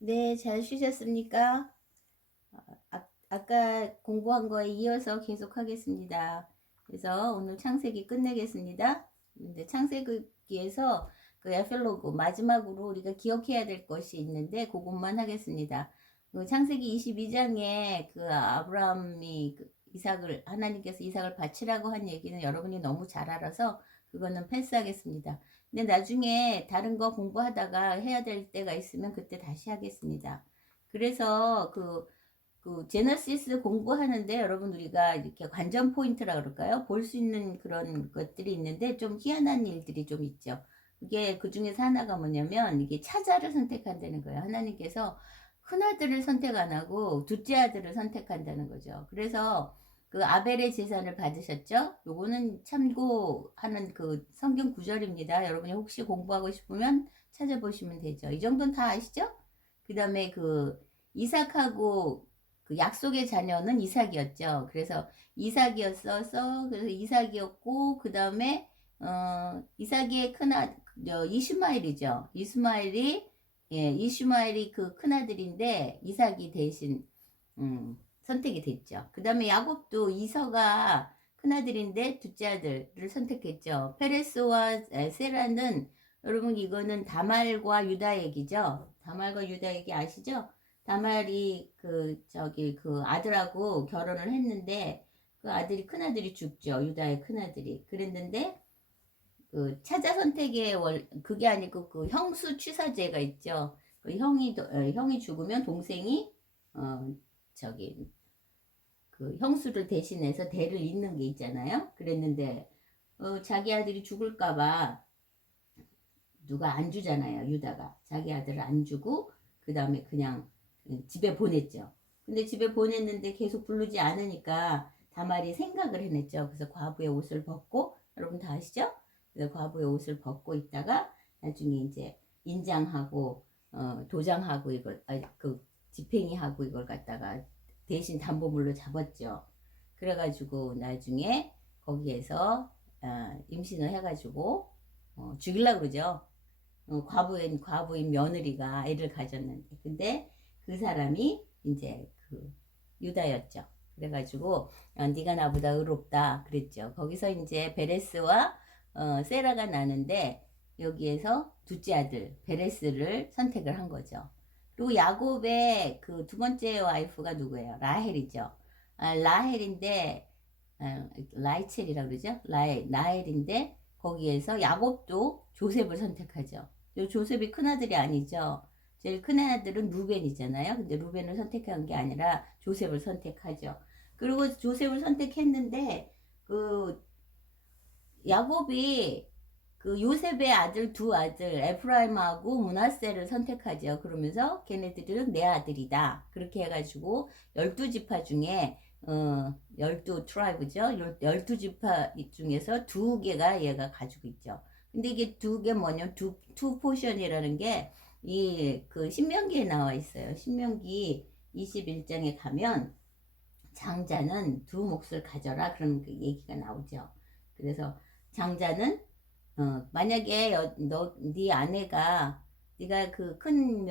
네, 잘 쉬셨습니까? 아까 공부한 거에 이어서 계속 하겠습니다. 그래서 오늘 창세기 끝내겠습니다. 근데 창세기에서 그 에필로그 마지막으로 우리가 기억해야 될 것이 있는데 그것만 하겠습니다. 그 창세기 22장에 그 아브라함이 그 이삭을 하나님께서 이삭을 바치라고 한 얘기는 여러분이 너무 잘 알아서 그거는 패스하겠습니다. 근데 나중에 다른 거 공부하다가 해야 될 때가 있으면 그때 다시 하겠습니다. 그래서 그 제너시스 공부하는데 여러분 우리가 이렇게 관전 포인트라 그럴까요? 볼 수 있는 그런 것들이 있는데 좀 희한한 일들이 좀 있죠. 이게 그 중에서 하나가 뭐냐면 이게 차자를 선택한다는 거예요. 하나님께서 큰아들을 선택 안 하고 둘째 아들을 선택한다는 거죠. 그래서 그 아벨의 제사를 받으셨죠? 요거는 참고하는 그 성경 구절입니다. 여러분이 혹시 공부하고 싶으면 찾아보시면 되죠. 이 정도는 다 아시죠? 그 다음에 그 이삭하고 그 약속의 자녀는 이삭이었죠. 그래서 이삭이었어서 그래서 이삭이었고 그 다음에 이삭의 이슈마엘이죠. 이슈마엘이 그 큰아들인데 이삭이 대신 선택이 됐죠. 그 다음에 야곱도 이서가 큰아들인데 둘째 아들을 선택했죠. 페레스와 세라는 여러분 이거는 다말과 유다 얘기죠. 다말과 유다 얘기 아시죠? 다말이 그 아들하고 결혼을 했는데 그 아들이 큰아들이 죽죠. 유다의 큰아들이. 그랬는데 그 차자 선택의 그게 아니고 그 형수 취사제가 있죠. 그 형이 죽으면 동생이 어 저기 그 형수를 대신해서 대를 잇는 게 있잖아요. 그랬는데 자기 아들이 죽을까봐 누가 안 주잖아요. 유다가 자기 아들을 안 주고 그 다음에 그냥 집에 보냈죠. 근데 집에 보냈는데 계속 부르지 않으니까 다말이 생각을 해냈죠. 그래서 과부의 옷을 벗고 여러분 다 아시죠? 그래서 과부의 옷을 벗고 있다가 나중에 이제 인장하고 도장하고 이걸 그 집행이하고 이걸 갖다가 대신 담보물로 잡았죠. 그래가지고 나중에 거기에서 임신을 해가지고 죽이려고 그러죠. 과부인 며느리가 애를 가졌는데 근데 그 사람이 이제 그 유다였죠. 그래가지고 네가 나보다 의롭다 그랬죠. 거기서 이제 베레스와 세라가 나는데 여기에서 둘째 아들 베레스를 선택을 한 거죠. 그리고 야곱의 그 두 번째 와이프가 누구예요? 라헬이죠. 라헬인데 라이첼이라고 그러죠? 라헬인데 거기에서 야곱도 조셉을 선택하죠. 조셉이 큰아들이 아니죠. 제일 큰아들은 루벤이잖아요. 근데 루벤을 선택한 게 아니라 조셉을 선택하죠. 그리고 조셉을 선택했는데 그 야곱이 그 요셉의 아들 두 아들 에프라임하고 문하세를 선택하죠. 그러면서 걔네들은 내 아들이다. 그렇게 해가지고 12지파 중에 12트라이브죠. 12지파 중에서 두 개가 얘가 가지고 있죠. 근데 이게 두 개 뭐냐면 투 포션이라는 게 이 그 신명기에 나와 있어요. 신명기 21장에 가면 장자는 두 몫을 가져라 그런 그 얘기가 나오죠. 그래서 장자는 만약에 네 아내가 네가 그 큰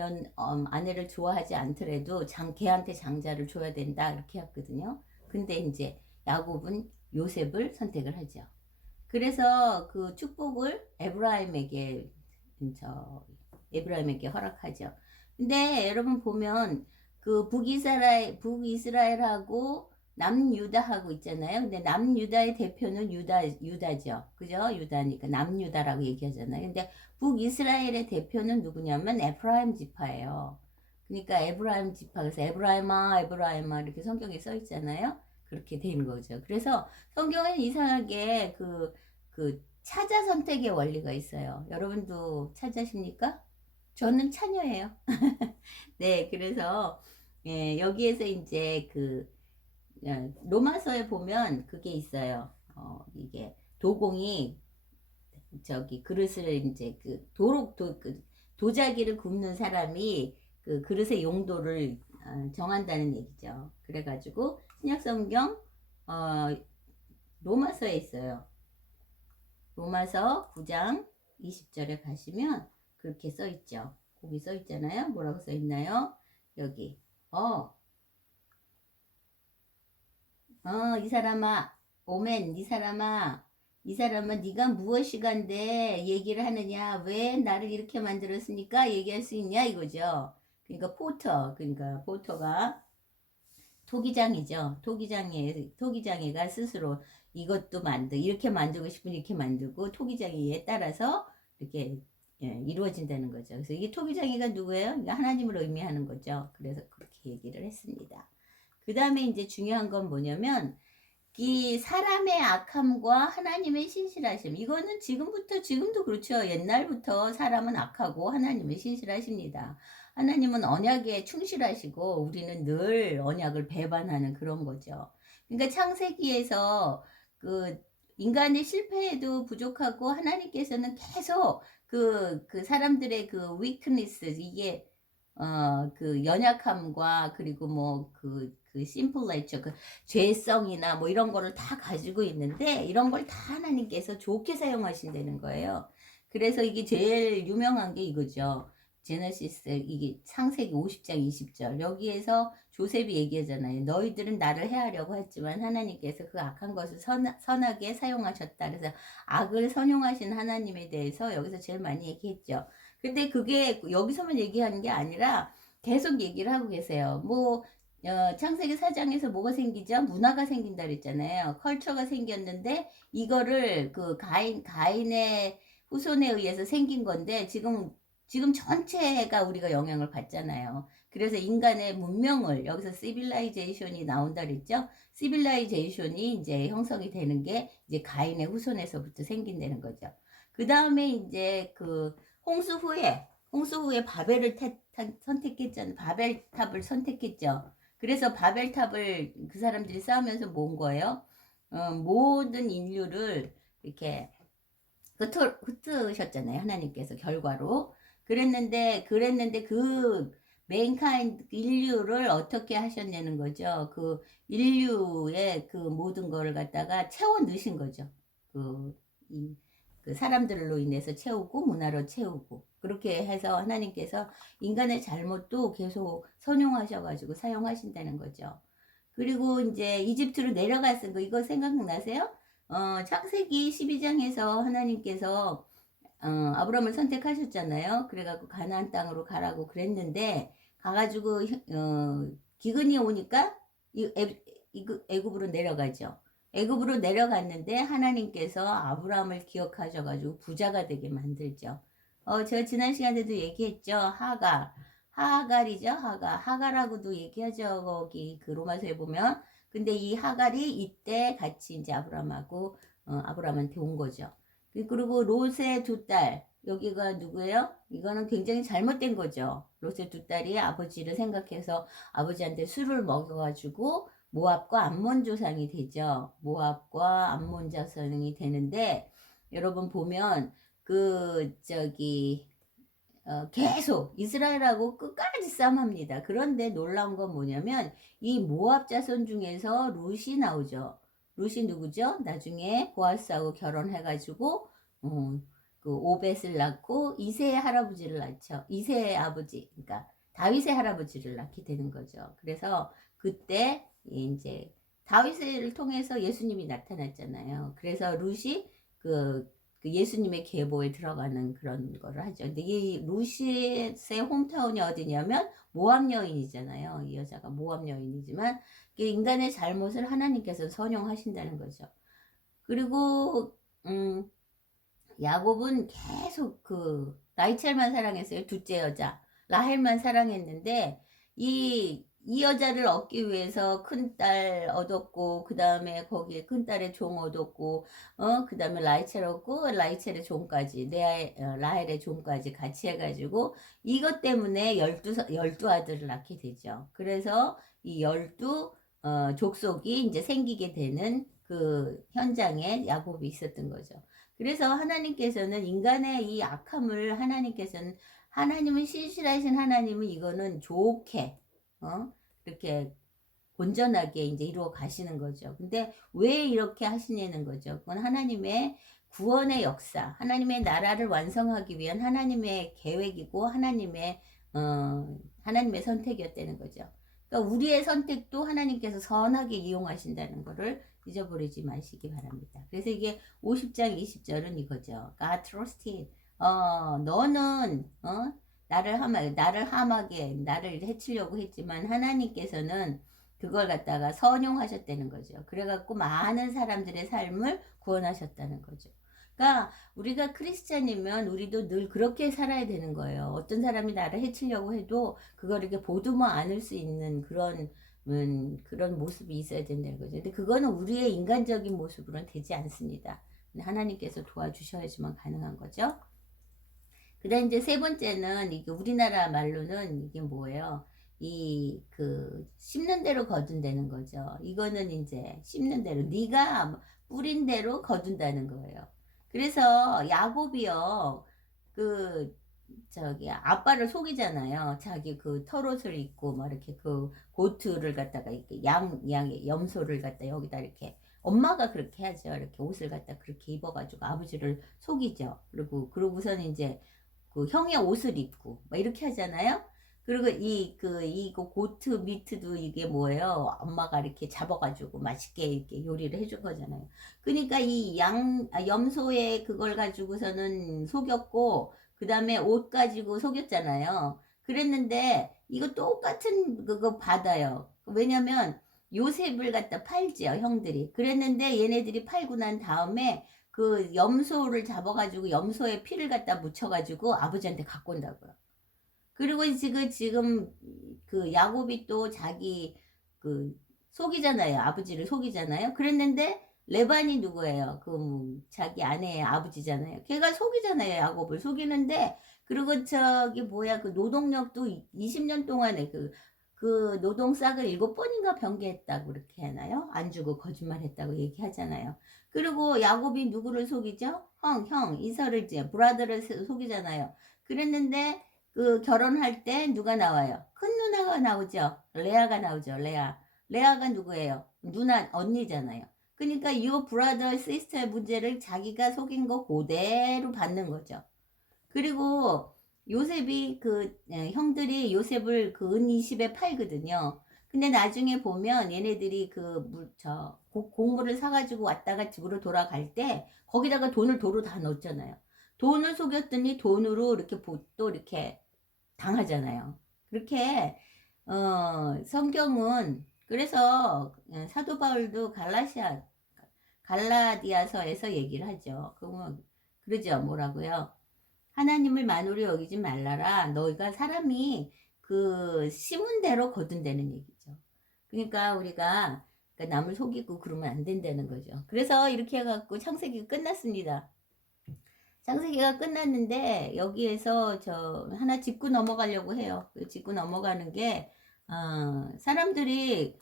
아내를 좋아하지 않더라도 걔한테 장자를 줘야 된다 이렇게 했거든요. 근데 이제 야곱은 요셉을 선택을 하죠. 그래서 그 축복을 에브라임에게 허락하죠. 근데 여러분 보면 그 북이스라엘하고 남유다하고 있잖아요. 근데 남유다의 대표는 유다죠. 그죠? 유다니까 남유다라고 얘기하잖아요. 근데 북이스라엘의 대표는 누구냐면 에프라임 지파예요. 그러니까 에브라임 지파, 그래서 에브라임아 이렇게 성경에 써 있잖아요. 그렇게 되는 거죠. 그래서 성경은 이상하게 그 차자 선택의 원리가 있어요. 여러분도 차자십니까? 저는 차녀예요. 네, 그래서 여기에서 이제 로마서에 보면 그게 있어요. 이게 도공이 저기 그릇을 이제 도자기를 굽는 사람이 그 그릇의 용도를 정한다는 얘기죠. 그래가지고 신약성경 어, 로마서에 있어요. 로마서 9장 20절에 가시면 그렇게 써 있죠. 거기 써 있잖아요. 뭐라고 써 있나요? 여기. 이 사람아, 오멘, 이 사람아, 네가 무엇이간데 얘기를 하느냐? 왜 나를 이렇게 만들었으니까 얘기할 수 있냐? 이거죠. 그러니까 그러니까 포터가 토기장이가 스스로 이것도 이렇게 만들고 싶으면 이렇게 만들고 토기장이에 따라서 이렇게 이루어진다는 거죠. 그래서 이게 토기장이가 누구예요? 그러니까 하나님을 의미하는 거죠. 그래서 그렇게 얘기를 했습니다. 그 다음에 이제 중요한 건 뭐냐면 이 사람의 악함과 하나님의 신실하심. 이거는 지금도 그렇죠. 옛날부터 사람은 악하고 하나님은 신실하십니다. 하나님은 언약에 충실하시고 우리는 늘 언약을 배반하는 그런 거죠. 그러니까 창세기에서 그 인간의 실패에도 부족하고 하나님께서는 계속 그 사람들의 그 weakness, 이게 그 연약함과 그리고 그 simple nature, 그 죄성이나 뭐 이런 거를 다 가지고 있는데 이런 걸 다 하나님께서 좋게 사용하신다는 거예요. 그래서 이게 제일 유명한 게 이거죠. 제너시스, 이게 창세기 50장 20절. 여기에서 조셉이 얘기하잖아요. 너희들은 나를 해하려고 했지만 하나님께서 그 악한 것을 선하게 사용하셨다. 그래서 악을 선용하신 하나님에 대해서 여기서 제일 많이 얘기했죠. 근데 그게 여기서만 얘기하는 게 아니라 계속 얘기를 하고 계세요. 창세기 4장에서 뭐가 생기죠? 문화가 생긴다 그랬잖아요. 컬처가 생겼는데 이거를 그 가인의 후손에 의해서 생긴 건데 지금 전체가 우리가 영향을 받잖아요. 그래서 인간의 문명을 여기서 시빌라이제이션이 나온다 그랬죠? 시빌라이제이션이 이제 형성이 되는 게 이제 가인의 후손에서부터 생긴다는 거죠. 그 다음에 이제 그 홍수 후에 선택했잖아요. 바벨탑을 선택했죠. 그래서 바벨탑을 그 사람들이 쌓으면서 모은 거예요. 모든 인류를 이렇게 흩으셨잖아요. 하나님께서 결과로. 그랬는데 그 맨카인드 인류를 어떻게 하셨냐는 거죠. 그 인류의 그 모든 거를 갖다가 채워 넣으신 거죠. 그 사람들로 인해서 채우고 문화로 채우고 그렇게 해서 하나님께서 인간의 잘못도 계속 선용하셔가지고 사용하신다는 거죠. 그리고 이제 이집트로 내려갔은 거 이거 생각나세요? 창세기 12장에서 하나님께서 아브라함을 선택하셨잖아요. 그래갖고 가나안 땅으로 가라고 그랬는데 가가지고 기근이 오니까 애굽으로 내려가죠. 애굽으로 내려갔는데 하나님께서 아브라함을 기억하셔가지고 부자가 되게 만들죠. 제가 지난 시간에도 얘기했죠. 하갈이죠. 하갈하고도 얘기하죠. 거기 그 로마서에 보면. 근데 이 하갈이 이때 같이 이제 아브라함한테 온 거죠. 그리고 롯의 두 딸, 여기가 누구예요? 이거는 굉장히 잘못된 거죠. 롯의 두 딸이 아버지를 생각해서 아버지한테 술을 먹어가지고 모압과 암몬 조상이 되죠. 모압과 암몬 조상이 되는데 여러분 보면 계속 이스라엘하고 끝까지 싸움합니다. 그런데 놀라운 건 뭐냐면 이 모압 자손 중에서 룻이 나오죠. 룻이 누구죠? 나중에 보아스하고 결혼해가지고 그 오벳을 낳고 이세의 할아버지를 낳죠. 이세의 아버지, 그러니까 다윗의 할아버지를 낳게 되는 거죠. 그래서 그때 이제 다윗을 통해서 예수님이 나타났잖아요. 그래서 룻이 그 예수님의 계보에 들어가는 그런 거를 하죠. 근데 이 루시의 홈타운이 어디냐면 모압 여인이잖아요. 이 여자가 모압 여인이지만 인간의 잘못을 하나님께서 선용하신다는 거죠. 그리고 야곱은 계속 라이첼만 사랑했어요. 둘째 여자 라헬만 사랑했는데 이 여자를 얻기 위해서 큰딸 얻었고 그 다음에 거기에 큰딸의 종 얻었고 그 다음에 라이첼 얻고 라이첼의 종까지 라헬의 종까지 같이 해가지고 이것 때문에 12 아들을 낳게 되죠. 그래서 이 12 족속이 이제 생기게 되는 그 현장에 야곱이 있었던 거죠. 그래서 하나님께서는 인간의 이 악함을 하나님은 신실하신 하나님은 이거는 좋게 이렇게 온전하게 이제 이루어 가시는 거죠. 근데 왜 이렇게 하시냐는 거죠. 그건 하나님의 구원의 역사, 하나님의 나라를 완성하기 위한 하나님의 계획이고 하나님의 선택이었다는 거죠. 그러니까 우리의 선택도 하나님께서 선하게 이용하신다는 것을 잊어버리지 마시기 바랍니다. 그래서 이게 50장 20절은 이거죠. God trusted. 너는 나를 함하게 나를 해치려고 했지만 하나님께서는 그걸 갖다가 선용하셨다는 거죠. 그래갖고 많은 사람들의 삶을 구원하셨다는 거죠. 그러니까 우리가 크리스찬이면 우리도 늘 그렇게 살아야 되는 거예요. 어떤 사람이 나를 해치려고 해도 그걸 이렇게 보듬어 안을 수 있는 그런 모습이 있어야 된다는 거죠. 근데 그거는 우리의 인간적인 모습으로는 되지 않습니다. 하나님께서 도와주셔야지만 가능한 거죠. 그 다음 이제 세 번째는 이게 우리나라 말로는 이게 뭐예요? 심는 대로 거둔다는 거죠. 이거는 이제 심는 대로 네가 뿌린 대로 거둔다는 거예요. 그래서 야곱이요, 아빠를 속이잖아요. 자기 털옷을 입고, 막 이렇게 고트를 갖다가, 이렇게 양의 염소를 갖다 여기다 이렇게, 엄마가 그렇게 하죠. 이렇게 옷을 갖다 그렇게 입어가지고 아버지를 속이죠. 그러고선 이제 형의 옷을 입고, 막 이렇게 하잖아요. 그리고 이거 고트 미트도 이게 뭐예요? 엄마가 이렇게 잡아가지고 맛있게 이렇게 요리를 해준 거잖아요. 그러니까 염소의 그걸 가지고서는 속였고, 그 다음에 옷 가지고 속였잖아요. 그랬는데, 이거 똑같은 그거 받아요. 왜냐면, 요셉을 갖다 팔지요, 형들이. 그랬는데, 얘네들이 팔고 난 다음에, 염소를 잡아가지고, 염소의 피를 갖다 묻혀가지고, 아버지한테 갖고 온다고요. 그리고 지금 야곱이 또 자기 속이잖아요. 아버지를 속이잖아요. 그랬는데 레반이 누구예요? 자기 아내의 아버지잖아요. 걔가 속이잖아요. 야곱을 속이는데, 그리고 노동력도 20년 동안에 노동 싹을 7번인가 변개했다고 그렇게 하나요? 안 주고 거짓말했다고 얘기하잖아요. 그리고 야곱이 누구를 속이죠? 형 이서를 이제 브라더를 속이잖아요. 그랬는데 결혼할 때 누가 나와요? 큰 누나가 나오죠. 레아가 나오죠. 레아가 누구예요? 누나, 언니잖아요. 그러니까 이 브라더 시스터의 문제를 자기가 속인 거 그대로 받는 거죠. 그리고 요셉이 형들이 요셉을 은 20에 팔거든요. 근데 나중에 보면 얘네들이 곡물을 사가지고 왔다가 집으로 돌아갈 때 거기다가 돈을 도로 다 넣었잖아요. 돈을 속였더니 돈으로 이렇게 또 이렇게 당하잖아요. 그렇게 성경은 그래서 사도 바울도 갈라디아서에서 얘기를 하죠. 그러죠. 뭐라고요? 하나님을 만으로 여기지 말라라. 너희가 사람이 심은 대로 거둔다는 얘기죠. 그러니까 우리가 남을 속이고 그러면 안 된다는 거죠. 그래서 이렇게 해갖고 창세기가 끝났습니다. 창세기가 끝났는데 여기에서 하나 짚고 넘어가려고 해요. 짚고 넘어가는 게 사람들이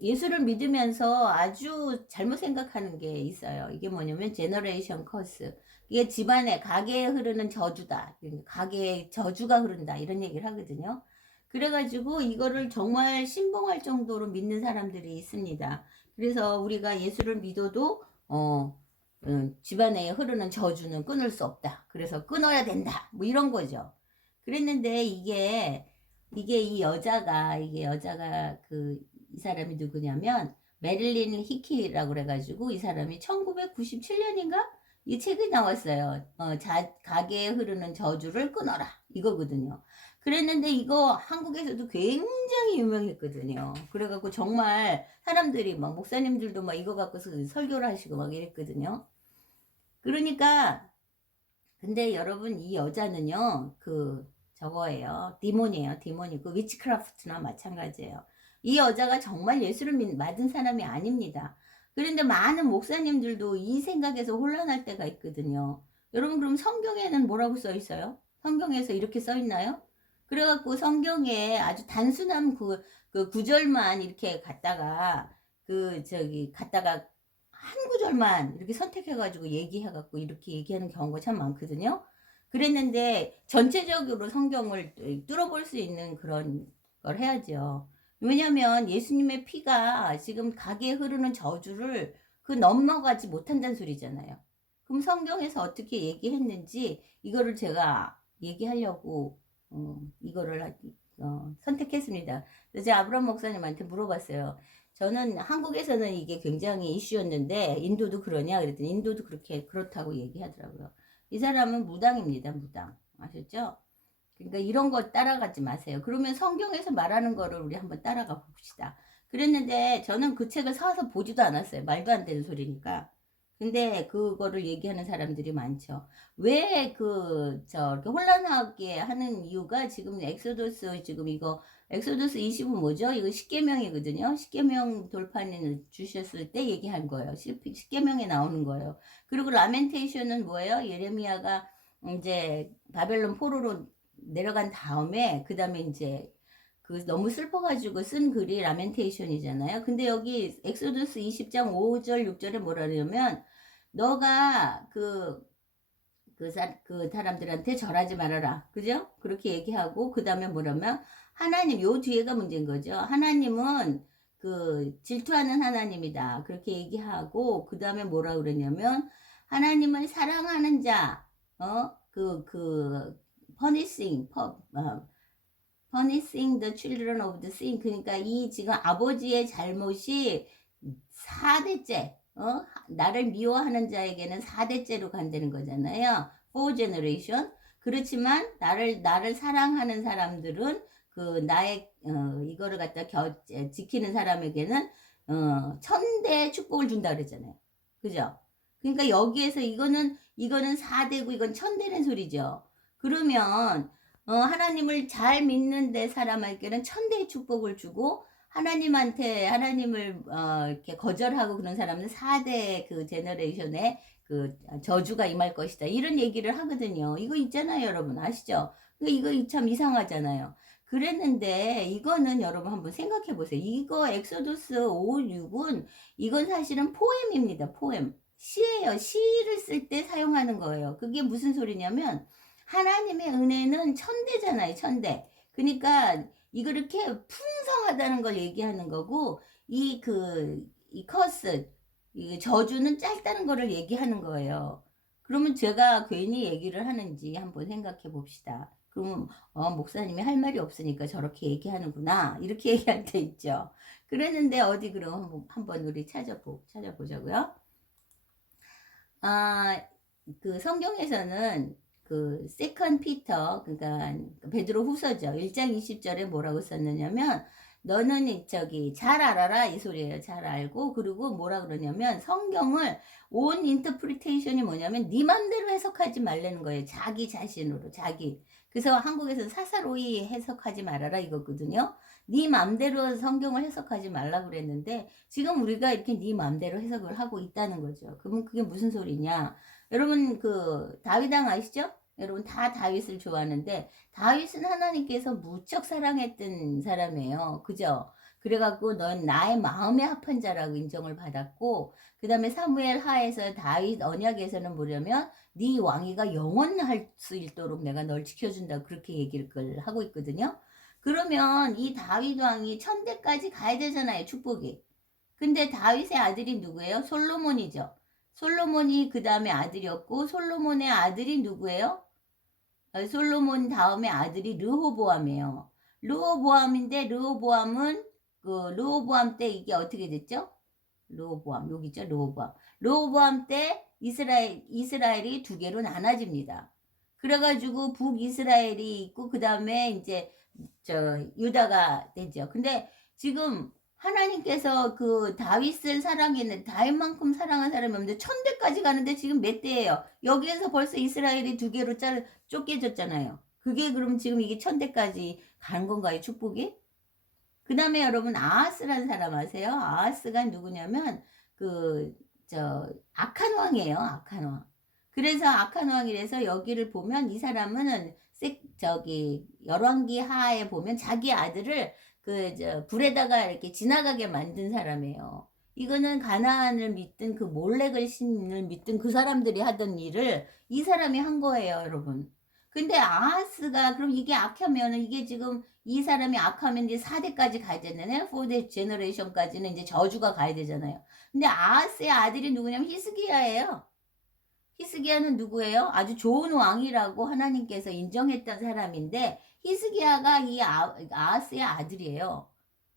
예수를 믿으면서 아주 잘못 생각하는 게 있어요. 이게 뭐냐면 제너레이션 커스. 이게 집안에 가게에 흐르는 저주다. 가게에 저주가 흐른다. 이런 얘기를 하거든요. 그래가지고 이거를 정말 신봉할 정도로 믿는 사람들이 있습니다. 그래서 우리가 예수를 믿어도 집안에 흐르는 저주는 끊을 수 없다. 그래서 끊어야 된다. 뭐 이런 거죠. 그랬는데 이게 이 여자가 이 사람이 누구냐면 메릴린 히키라고 그래가지고 이 사람이 1997년인가 이 책이 나왔어요. 가게에 흐르는 저주를 끊어라 이거거든요. 그랬는데 이거 한국에서도 굉장히 유명했거든요. 그래갖고 정말 사람들이 막 목사님들도 막 이거 갖고 설교를 하시고 막 이랬거든요. 그러니까 근데 여러분 이 여자는요 저거예요. 디몬이에요. 디몬이고 위치크라프트나 마찬가지예요. 이 여자가 정말 예수를 믿은 사람이 아닙니다. 그런데 많은 목사님들도 이 생각에서 혼란할 때가 있거든요. 여러분 그럼 성경에는 뭐라고 써 있어요? 성경에서 이렇게 써 있나요? 그래갖고 성경에 아주 단순한 그 구절만 이렇게 갖다가 한 구절만 이렇게 선택해가지고 얘기해갖고 이렇게 얘기하는 경우가 참 많거든요. 그랬는데 전체적으로 성경을 뚫어볼 수 있는 그런 걸 해야죠. 왜냐면 예수님의 피가 지금 가게에 흐르는 저주를 그 넘어가지 못한다는 소리잖아요. 그럼 성경에서 어떻게 얘기했는지 이거를 제가 얘기하려고 이거를 선택했습니다. 그래서 제가 아브라함 목사님한테 물어봤어요. 저는 한국에서는 이게 굉장히 이슈였는데 인도도 그러냐 그랬더니 인도도 그렇다고 얘기하더라고요. 이 사람은 무당입니다. 무당. 아셨죠? 그러니까 이런 거 따라가지 마세요. 그러면 성경에서 말하는 거를 우리 한번 따라가 봅시다. 그랬는데 저는 그 책을 사서 보지도 않았어요. 말도 안 되는 소리니까. 근데 그거를 얘기하는 사람들이 많죠. 왜 이렇게 혼란하게 하는 이유가 지금 지금 이거 엑소더스 20은 뭐죠? 이거 십계명이거든요. 십계명 돌판을 주셨을 때 얘기한 거예요. 십계명에 나오는 거예요. 그리고 라멘테이션은 뭐예요? 예레미야가 이제 바벨론 포로로 내려간 다음에 그 다음에 이제 너무 슬퍼가지고 쓴 글이 라멘테이션이잖아요. 근데 여기 엑소더스 20장 5절 6절에 뭐라 그러냐면 너가 그 사람들한테 절하지 말아라. 그죠? 그렇게 얘기하고 그 다음에 뭐라면 하나님 요 뒤에가 문제인 거죠. 하나님은 질투하는 하나님이다. 그렇게 얘기하고 그 다음에 뭐라 그러냐면 하나님을 사랑하는 자 punishing the children of the sin. 그러니까 이 지금 아버지의 잘못이 4대째, 나를 미워하는 자에게는 4대째로 간다는 거잖아요. 4 generation. 그렇지만 나를 사랑하는 사람들은 나의 이거를 갖다 지키는 사람에게는 1000대의 축복을 준다 그랬잖아요. 그죠? 그러니까 여기에서 이거는 4대고 이건 1000대는 소리죠. 그러면 하나님을 잘 믿는 사람에게는 1000대의 축복을 주고 하나님을 이렇게 거절하고 그런 사람은 4대 제너레이션의 저주가 임할 것이다. 이런 얘기를 하거든요. 이거 있잖아요, 여러분. 아시죠? 이거 참 이상하잖아요. 그랬는데 이거는 여러분 한번 생각해 보세요. 이거 엑소더스 5, 6은 이건 사실은 포엠입니다. 포엠. 시예요. 시를 쓸 때 사용하는 거예요. 그게 무슨 소리냐면 하나님의 은혜는 1000대잖아요. 1000대. 그러니까 이렇게 풍성하다는 걸 얘기하는 거고 이 커스 이 저주는 짧다는 거를 얘기하는 거예요. 그러면 제가 괜히 얘기를 하는지 한번 생각해 봅시다. 그러면 목사님이 할 말이 없으니까 저렇게 얘기하는구나 이렇게 얘기할 때 있죠. 그랬는데 어디 그럼 한번 우리 찾아보자고요. 성경에서는 세컨 피터 그러니까 베드로 후서죠. 1장 20절에 뭐라고 썼느냐면 너는 잘 알아라 이 소리예요. 잘 알고 그리고 뭐라 그러냐면 성경을 온 인터프리테이션이 뭐냐면 네 맘대로 해석하지 말라는 거예요. 자기 자신으로 그래서 한국에서 사사로이 해석하지 말아라 이거거든요. 네 맘대로 성경을 해석하지 말라 그랬는데 지금 우리가 이렇게 네 맘대로 해석을 하고 있다는 거죠. 그러면 그게 무슨 소리냐? 여러분 다윗 왕 아시죠? 여러분 다 다윗을 좋아하는데 다윗은 하나님께서 무척 사랑했던 사람이에요. 그죠? 그래갖고 넌 나의 마음에 합한 자라고 인정을 받았고 그 다음에 사무엘 하에서 다윗 언약에서는 뭐냐면 네 왕위가 영원할 수 있도록 내가 널 지켜준다 그렇게 얘기를 하고 있거든요. 그러면 이 다윗 왕이 1000대까지 가야 되잖아요. 축복이. 근데 다윗의 아들이 누구예요? 솔로몬이죠. 솔로몬이 그 다음에 아들이었고 솔로몬의 아들이 누구예요? 솔로몬 다음에 아들이 르호보암이에요. 르호보암인데 르호보암은 르호보암 때 이게 어떻게 됐죠? 르호보암 여기 있죠. 르호보암 때 이스라엘이 두 개로 나눠집니다. 그래가지고 북이스라엘이 있고 그 다음에 이제 유다가 되죠. 근데 지금 하나님께서 다윗을 사랑했는데 다윗만큼 사랑한 사람이 없는데 1000대까지 가는데 지금 몇 대예요? 여기에서 벌써 이스라엘이 두 개로 쫓겨졌잖아요. 그게 그럼 지금 이게 1000대까지 간 건가요? 축복이? 그 다음에 여러분 아하스라는 사람 아세요? 아하스가 누구냐면 악한 왕이에요. 악한 왕. 그래서 악한 왕이라서 여기를 보면 이 사람은 열왕기 하에 보면 자기 아들을 불에다가 이렇게 지나가게 만든 사람이에요. 이거는 가나안을 믿든 몰렉을 신을 믿든 그 사람들이 하던 일을 이 사람이 한 거예요, 여러분. 근데 아하스가 그럼 이게 악하면은 이게 지금 이 사람이 악하면 이제 4대까지 가야 되잖아요. 4대 제너레이션까지는 이제 저주가 가야 되잖아요. 근데 아하스의 아들이 누구냐면 히스기야예요. 히스기야는 누구예요? 아주 좋은 왕이라고 하나님께서 인정했던 사람인데 히스기야가 이 아하스의 아들이에요.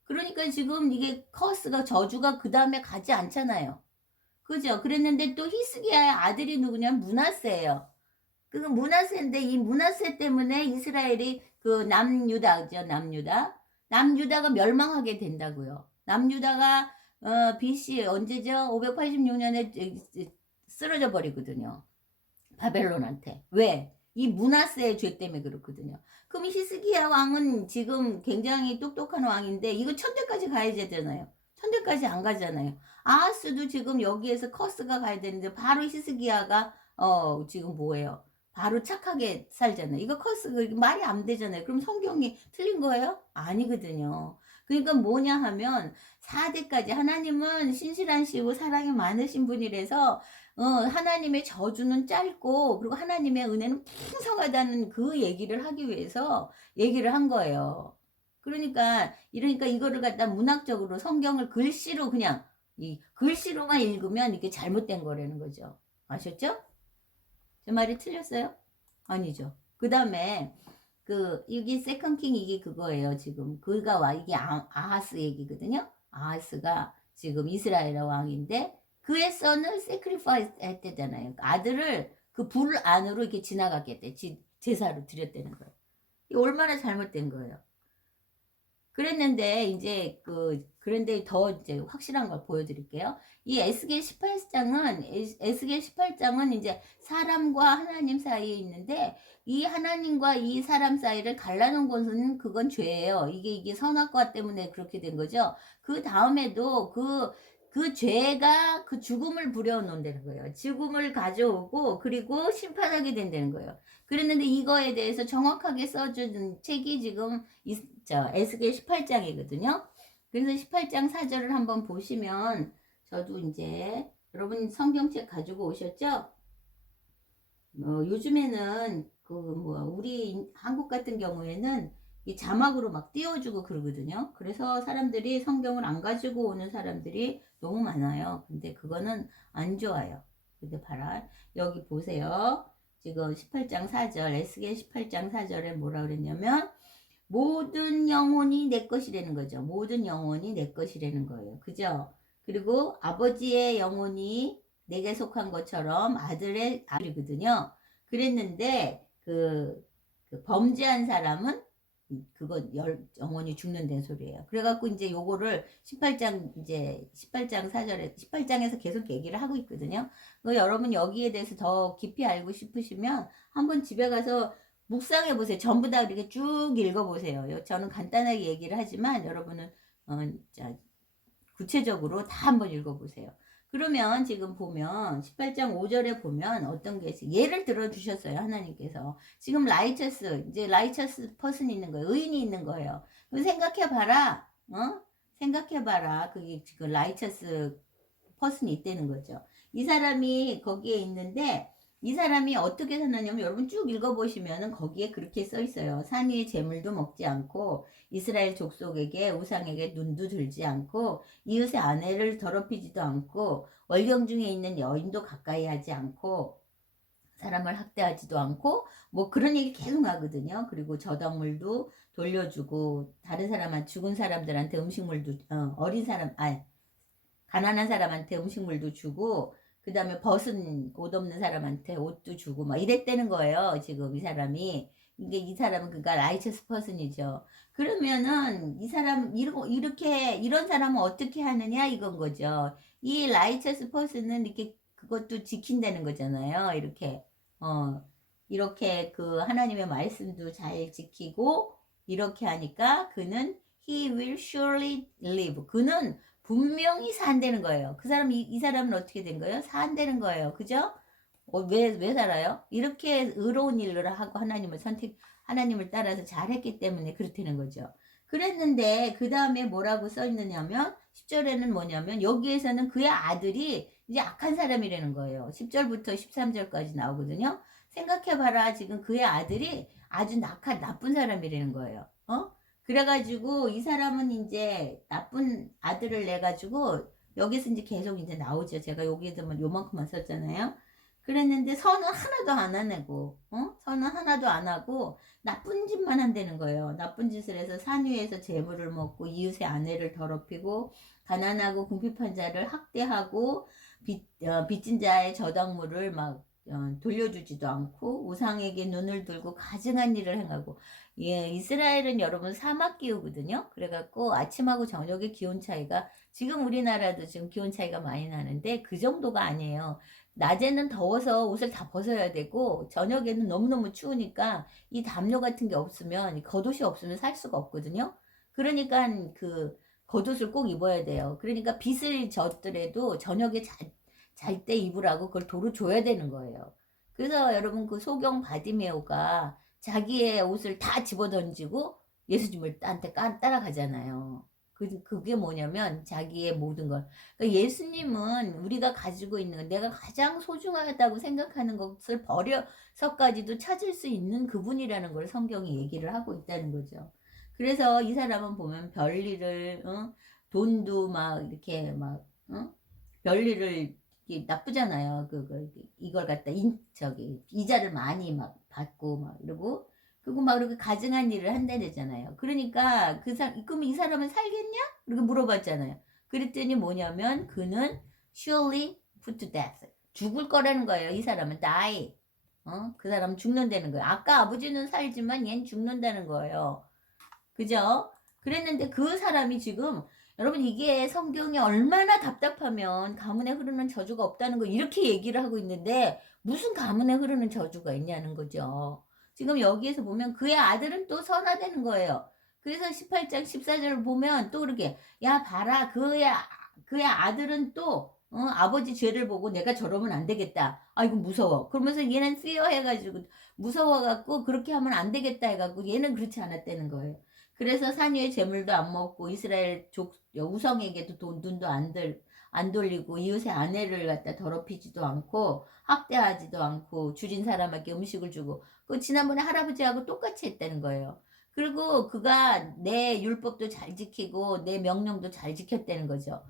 그러니까 지금 이게 커스가 저주가 그 다음에 가지 않잖아요. 그죠? 그랬는데 또 히스기야의 아들이 누구냐면 므낫세예요. 그 므낫세인데 이 므낫세 때문에 이스라엘이 그 남유다죠. 남유다가 멸망하게 된다고요. 남유다가 BC 언제죠? 586년에 쓰러져 버리거든요. 바벨론한테. 왜? 이 므낫세의 죄 때문에 그렇거든요. 그럼 히스기야 왕은 지금 굉장히 똑똑한 왕인데 이거 천대까지 가야 되잖아요. 천대까지 안 가잖아요. 아하스도 지금 여기에서 커스가 가야 되는데 바로 히스기야가 지금 뭐예요? 바로 착하게 살잖아요. 이거 커스 말이 안 되잖아요. 그럼 성경이 틀린 거예요? 아니거든요. 그러니까 뭐냐 하면 4대까지 하나님은 신실하시고 사랑이 많으신 분이라서 하나님의 저주는 짧고 그리고 하나님의 은혜는 풍성하다는 그 얘기를 하기 위해서 얘기를 한 거예요. 그러니까 이거를 갖다 문학적으로 성경을 글씨로 그냥 이 글씨로만 읽으면 이게 잘못된 거라는 거죠. 아셨죠? 제 말이 틀렸어요? 아니죠. 그 다음에 이게 세컨 킹 이게 그거예요. 지금 그가 와 이게 아하스 얘기거든요. 아하스가 지금 이스라엘 왕인데 그의 son을 sacrifice 했대잖아요. 아들을 그 불 안으로 이렇게 지나가게 했대. 제사로 드렸다는 거예요. 이게 얼마나 잘못된 거예요. 그랬는데 이제 그런데 더 이제 확실한 걸 보여드릴게요. 이 에스겔 18장은 이제 사람과 하나님 사이에 있는데 이 하나님과 이 사람 사이를 갈라놓은 것은 그건 죄예요. 이게 선악과 때문에 그렇게 된 거죠. 그 다음에도 그 죄가 그 죽음을 부려놓는다는 거예요. 죽음을 가져오고 그리고 심판하게 된다는 거예요. 그랬는데 이거에 대해서 정확하게 써준 책이 지금 에스겔 18장이거든요. 그래서 18장 4절을 한번 보시면 저도 이제 여러분 성경책 가지고 오셨죠? 요즘에는 우리 한국 같은 경우에는 이 자막으로 막 띄워주고 그러거든요. 그래서 사람들이 성경을 안 가지고 오는 사람들이 너무 많아요. 근데 그거는 안 좋아요. 근데 봐라. 여기 보세요. 지금 18장 4절, 에스겔 18장 4절에 뭐라 그랬냐면 모든 영혼이 내 것이라는 거죠. 모든 영혼이 내 것이라는 거예요. 그죠? 그리고 아버지의 영혼이 내게 속한 것처럼 아들의 아들이거든요. 그랬는데 범죄한 사람은 영혼이 죽는다는 소리예요. 그래갖고 이제 요거를 18장 4절에 18장에서 계속 얘기를 하고 있거든요. 여러분 여기에 대해서 더 깊이 알고 싶으시면 한번 집에 가서 묵상해 보세요. 전부 다 이렇게 쭉 읽어 보세요. 저는 간단하게 얘기를 하지만 여러분은 구체적으로 다 한번 읽어 보세요. 그러면 지금 보면 18장 5절에 보면 어떤 게 있어요. 예를 들어 주셨어요. 하나님께서. 지금 라이처스 퍼슨이 있는 거예요. 의인이 있는 거예요. 생각해 봐라. 생각해 봐라. 그게 지금 라이처스 퍼슨이 있다는 거죠. 이 사람이 거기에 있는데 이 사람이 어떻게 사느냐면 여러분 쭉 읽어보시면은 거기에 그렇게 써 있어요. 산 위의 재물도 먹지 않고 이스라엘 족속에게 우상에게 눈도 들지 않고 이웃의 아내를 더럽히지도 않고 월경 중에 있는 여인도 가까이 하지 않고 사람을 학대하지도 않고 뭐 그런 얘기 계속 하거든요. 그리고 저당물도 돌려주고 다른 사람한테 죽은 사람들한테 음식물도 가난한 사람한테 음식물도 주고 그 다음에 벗은 옷 없는 사람한테 옷도 주고 막 이랬다는 거예요. 지금 이 사람이. 이 사람은 그러니까 라이처스 퍼슨이죠. 그러면은 이 사람 이런 사람은 어떻게 하느냐 이건 거죠. 이 라이처스 퍼슨은 이렇게 그것도 지킨다는 거잖아요. 이렇게 하나님의 말씀도 잘 지키고 이렇게 하니까 그는 he will surely live. 그는 분명히 산다는 거예요. 이 사람은 어떻게 된 거예요? 산다는 거예요. 그죠? 왜 살아요? 이렇게 의로운 일을 하고 하나님을 따라서 잘했기 때문에 그렇다는 거죠. 그랬는데, 그 다음에 뭐라고 써 있느냐면, 10절에는 뭐냐면, 여기에서는 그의 아들이 이제 악한 사람이라는 거예요. 10절부터 13절까지 나오거든요. 생각해봐라. 지금 그의 아들이 아주 나쁜 사람이라는 거예요. 그래가지고 이 사람은 이제 나쁜 아들을 내가지고 여기서 이제 계속 이제 나오죠. 제가 여기에서만 요만큼만 썼잖아요. 그랬는데 선은 하나도 안 하고, 선은 하나도 안 하고 나쁜 짓만 한다는 거예요. 나쁜 짓을 해서 산 위에서 재물을 먹고 이웃의 아내를 더럽히고 가난하고 궁핍한 자를 학대하고 빚진 자의 저당물을 막 돌려주지도 않고 우상에게 눈을 들고 가증한 일을 행하고. 예, 이스라엘은 여러분 사막 기후거든요. 그래갖고 아침하고 저녁의 기온 차이가 지금 우리나라도 지금 기온 차이가 많이 나는데 그 정도가 아니에요. 낮에는 더워서 옷을 다 벗어야 되고 저녁에는 너무너무 추우니까 이 담요 같은 게 없으면 겉옷이 없으면 살 수가 없거든요. 그러니까 그 겉옷을 꼭 입어야 돼요. 그러니까 빛을 졌더라도 저녁에 잘 때 입으라고 그걸 도로 줘야 되는 거예요. 그래서 여러분 그 소경 바디메오가 자기의 옷을 다 집어던지고 예수님한테 따라가잖아요. 그게 뭐냐면 자기의 모든 걸. 그러니까 예수님은 우리가 가지고 있는 것, 내가 가장 소중하다고 생각하는 것을 버려서까지도 찾을 수 있는 그분이라는 걸 성경이 얘기를 하고 있다는 거죠. 그래서 이 사람은 보면 별일을, 돈도 막 이렇게 막, 별일을 나쁘잖아요. 이걸 갖다 이자를 많이 막 받고 막 이러고 그리고 막 그렇게 가증한 일을 한다잖아요. 그러니까 그럼 이 사람은 살겠냐? 이렇게 물어봤잖아요. 그랬더니 뭐냐면 그는 surely put to death. 죽을 거라는 거예요. 이 사람은 die. 그 사람은 죽는다는 거예요. 아까 아버지는 살지만 얜 죽는다는 거예요. 그죠? 그랬는데 그 사람이 지금 여러분 이게 성경이 얼마나 답답하면 가문에 흐르는 저주가 없다는 거 이렇게 얘기를 하고 있는데 무슨 가문에 흐르는 저주가 있냐는 거죠. 지금 여기에서 보면 그의 아들은 또 선화되는 거예요. 그래서 18장 14절을 보면 또 그렇게 야 봐라 그의 아들은 또 아버지 죄를 보고 내가 저러면 안 되겠다. 아이고 무서워. 그러면서 얘는 fear 해가지고 무서워갖고 그렇게 하면 안 되겠다 해갖고 얘는 그렇지 않았다는 거예요. 그래서 산 위에 재물도 안 먹고 이스라엘 우성에게도 눈도 안 돌리고 이웃의 아내를 갖다 더럽히지도 않고 학대하지도 않고 줄인 사람에게 음식을 주고 그 지난번에 할아버지하고 똑같이 했다는 거예요. 그리고 그가 내 율법도 잘 지키고 내 명령도 잘 지켰다는 거죠.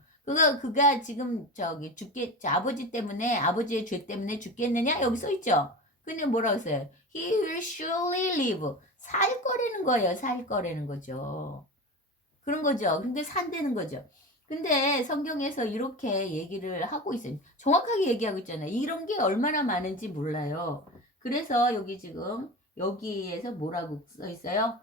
그가 지금 아버지 때문에 아버지의 죄 때문에 죽겠느냐 여기 써 있죠. 근데 뭐라고 써요? He will surely live. 살 거라는 거예요. 살 거라는 거죠. 그런 거죠. 근데 산다는 거죠. 근데 성경에서 이렇게 얘기를 하고 있어요. 정확하게 얘기하고 있잖아요. 이런 게 얼마나 많은지 몰라요. 그래서 여기 지금 여기에서 뭐라고 써 있어요?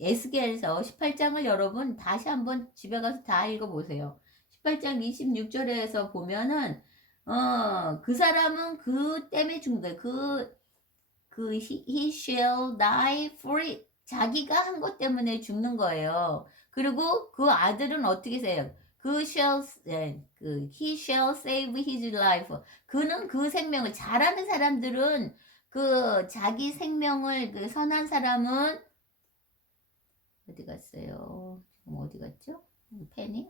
에스겔서 18장을 여러분 다시 한번 집에 가서 다 읽어보세요. 18장 26절에서 보면은 그 사람은 그 때문에 죽는 거예요. he shall die for it. 자기가 한 것 때문에 죽는 거예요. 그리고 그 아들은 어떻게 해요? he shall save his life. 그는 그 생명을 잘하는 사람들은 그 자기 생명을 그 선한 사람은 어디 갔어요? 어디 갔죠? 펜이?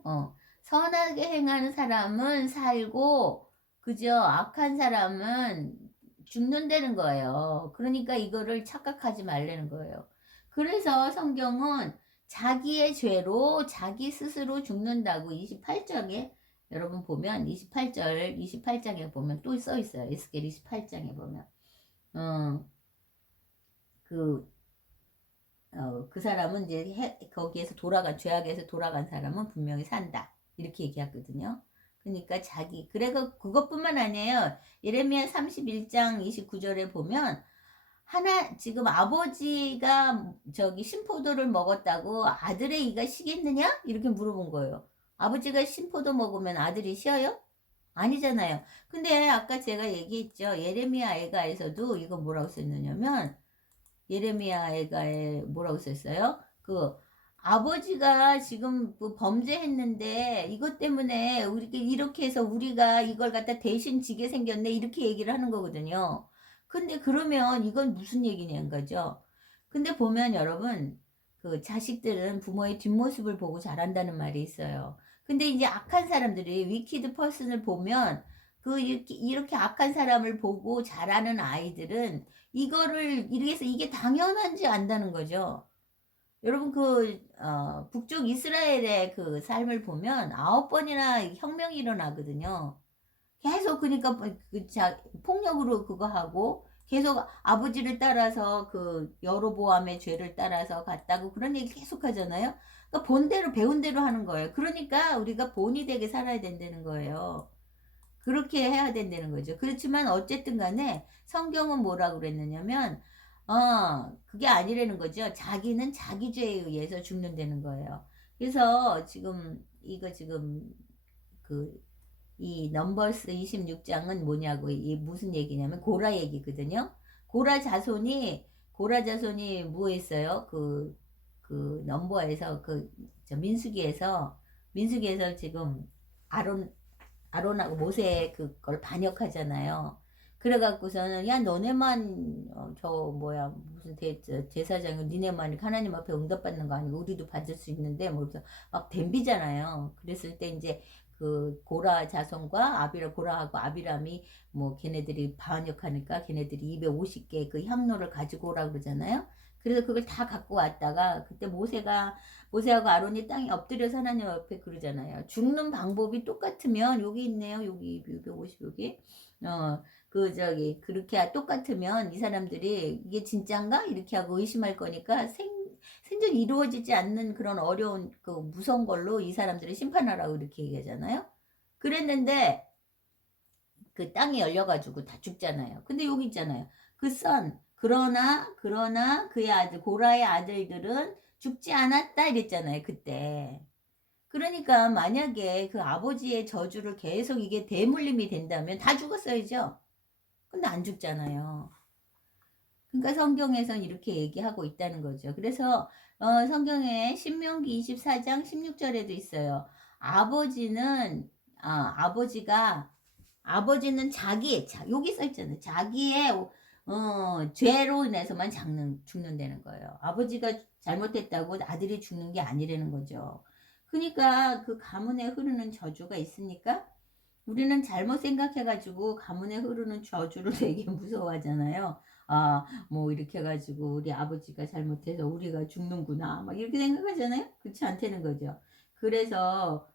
선하게 행하는 사람은 살고 그죠? 악한 사람은 죽는다는 거예요. 그러니까 이거를 착각하지 말라는 거예요. 그래서 성경은 자기의 죄로 자기 스스로 죽는다고 28장에 여러분 보면 28장에 보면 또 써 있어요. 에스겔 28장에 보면 그 사람은 이제 거기에서 죄악에서 돌아간 사람은 분명히 산다. 이렇게 얘기하거든요. 그러니까 그래서 그것뿐만 아니에요. 예레미야 31장 29절에 보면 지금 아버지가 신포도를 먹었다고 아들의 이가 시겠느냐? 이렇게 물어본 거예요. 아버지가 신포도 먹으면 아들이 쉬어요? 아니잖아요. 근데 아까 제가 얘기했죠. 예레미야 애가에서도 이거 뭐라고 썼느냐면 예레미야 애가에 뭐라고 썼어요? 아버지가 지금 범죄했는데 이것 때문에 이렇게 해서 우리가 이걸 갖다 대신 지게 생겼네 이렇게 얘기를 하는 거거든요. 근데 그러면 이건 무슨 얘기냐는 거죠. 근데 보면 여러분 자식들은 부모의 뒷모습을 보고 자란다는 말이 있어요. 근데 이제 악한 사람들이 위키드 퍼슨을 보면 이렇게 악한 사람을 보고 자라는 아이들은 이거를 이래서 이게 당연한지 안다는 거죠. 여러분 북쪽 이스라엘의 그 삶을 보면 9번이나 혁명이 일어나거든요. 계속 그러니까 폭력으로 그거 하고 계속 아버지를 따라서 여로보암의 죄를 따라서 갔다고 그런 얘기 계속 하잖아요. 그러니까 본대로 배운 대로 하는 거예요. 그러니까 우리가 본이 되게 살아야 된다는 거예요. 그렇게 해야 된다는 거죠. 그렇지만 어쨌든 간에 성경은 뭐라고 그랬느냐면 그게 아니라는 거죠. 자기는 자기 죄에 의해서 죽는다는 거예요. 그래서 지금 이 넘버스 26장은 뭐냐고, 이 무슨 얘기냐면 고라 얘기거든요. 고라 자손이 뭐 했어요? 넘버에서 민수기에서 지금 아론하고 모세 그걸 반역하잖아요. 그래갖고서는 야 너네만 무슨 제사장은 니네만 하나님 앞에 응답받는 거 아니고 우리도 받을 수 있는데 뭐 그래서 막 덤비잖아요. 그랬을 때 이제 고라 자손과 고라하고 아비람이 뭐 걔네들이 반역하니까 걔네들이 250개 그 향로를 가지고 오라 그러잖아요. 그래서 그걸 다 갖고 왔다가 그때 모세하고 아론이 땅에 엎드려서 하나님 앞에 그러잖아요. 죽는 방법이 똑같으면 여기 있네요. 여기 250 여기. 그렇게 똑같으면 이 사람들이 이게 진짠가? 이렇게 하고 의심할 거니까 생전 이루어지지 않는 그런 어려운 무서운 걸로 이 사람들을 심판하라고 이렇게 얘기하잖아요. 그랬는데 그 땅이 열려가지고 다 죽잖아요. 근데 여기 있잖아요. 그러나 그의 아들 고라의 아들들은 죽지 않았다 이랬잖아요. 그때. 그러니까 만약에 그 아버지의 저주를 계속 이게 대물림이 된다면 다 죽었어야죠. 근데 안 죽잖아요. 그러니까 성경에선 이렇게 얘기하고 있다는 거죠. 그래서 성경에 신명기 24장 16절에도 있어요. 아버지는 여기 써 있잖아요. 자기의 죄로 인해서만 죽는다는 거예요. 아버지가 잘못했다고 아들이 죽는 게 아니라는 거죠. 그러니까 그 가문에 흐르는 저주가 있으니까 우리는 잘못 생각해가지고 가문에 흐르는 저주를 되게 무서워하잖아요. 뭐 이렇게 해가지고 우리 아버지가 잘못해서 우리가 죽는구나 막 이렇게 생각하잖아요. 그렇지 않다는 거죠. 그래서